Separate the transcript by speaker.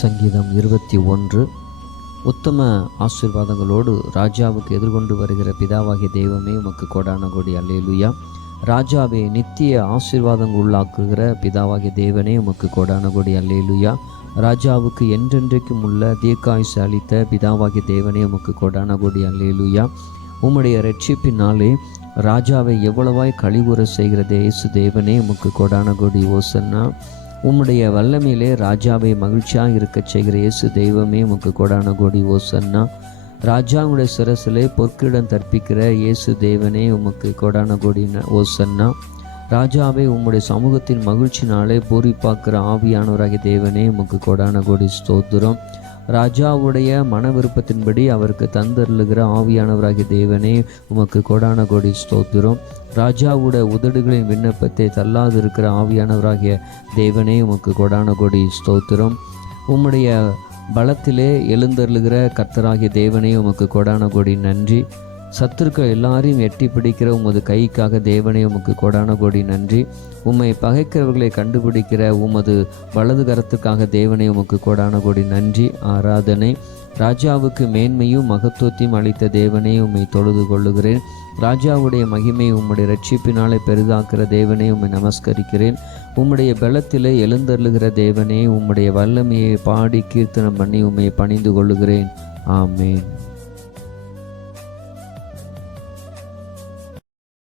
Speaker 1: சங்கீதம் இருபத்தி ஒன்று. உத்தம ஆசீர்வாதங்களோடு ராஜாவுக்கு எதிர்கொண்டு வருகிற பிதாவாகிய தெய்வமே உமக்கு கொடான கொடி. அல்லேலுயா. ராஜாவை நித்திய ஆசீர்வாதம் உள்ளாக்குகிற பிதாவாகிய தேவனே உமக்கு கொடான கொடி. அல்லேலுயா. ராஜாவுக்கு என்றென்றைக்கும் உள்ள தீர்க்காயுசு அளித்த பிதாவாகிய தேவனே உமக்கு கொடான கொடி. அல்லேலுயா. உம்முடைய ரட்சிப்பினாலே ராஜாவை எவ்வளவாய் கழிவுற செய்கிற இயேசு தேவனே உமக்கு கொடான கொடி. ஓசன்னா. உம்முடைய வல்லமையிலே ராஜாவை மகிழ்ச்சியாக இருக்கச் செய்கிற இயேசு தெய்வமே உமக்கு கொடான கோடி ஓசன்னா. ராஜாவுடைய சிரசிலே பொற்கிடம் தற்பிக்கிற இயேசு தேவனே உமக்கு கொடான கோடி ஓசன்னா. ராஜாவை உம்முடைய சமூகத்தின் மகிழ்ச்சினாலே பூரிப்பாக்குற ஆவியானவராகிய தேவனே உமக்கு கொடான கோடி ஸ்தோத்திரம். ராஜாவுடைய மன விருப்பத்தின்படி அவருக்கு தந்தருளுகிற ஆவியானவராகிய தேவனே உமக்கு கொடான கோடி ஸ்தோத்திரம். ராஜாவுடைய உதடுகளின் விண்ணப்பத்தை தள்ளாதிருக்கிற ஆவியானவராகிய தேவனே உமக்கு கொடான கோடி ஸ்தோத்திரம். உம்முடைய பலத்திலே எழுந்தருளுகிற கர்த்தராகிய தேவனே உமக்கு கொடான கோடி நன்றி. சத்துருக்கள் எல்லாரையும் எட்டி பிடிக்கிற உமது கைக்காக தேவனே உமக்கு கொடான கோடி நன்றி. உம்மை பகைக்கிறவர்களை கண்டுபிடிக்கிற உமது வலது கரத்துக்காக தேவனே உமக்கு கொடான கோடி நன்றி. ஆராதனை. ராஜாவுக்கு மேன்மையும் மகத்துவத்தையும் அளித்த தேவனே உம்மை தொழுது கொள்ளுகிறேன். ராஜாவுடைய மகிமை உம்முடைய ரட்சிப்பினாலே பெரிதாக்குற தேவனே உம்மை நமஸ்கரிக்கிறேன். உம்முடைய பலத்திலே எழுந்தருளுகிற தேவனே உம்முடைய வல்லமையை பாடி கீர்த்தனம் பண்ணி உம்மை பணிந்து கொள்ளுகிறேன். ஆமேன்.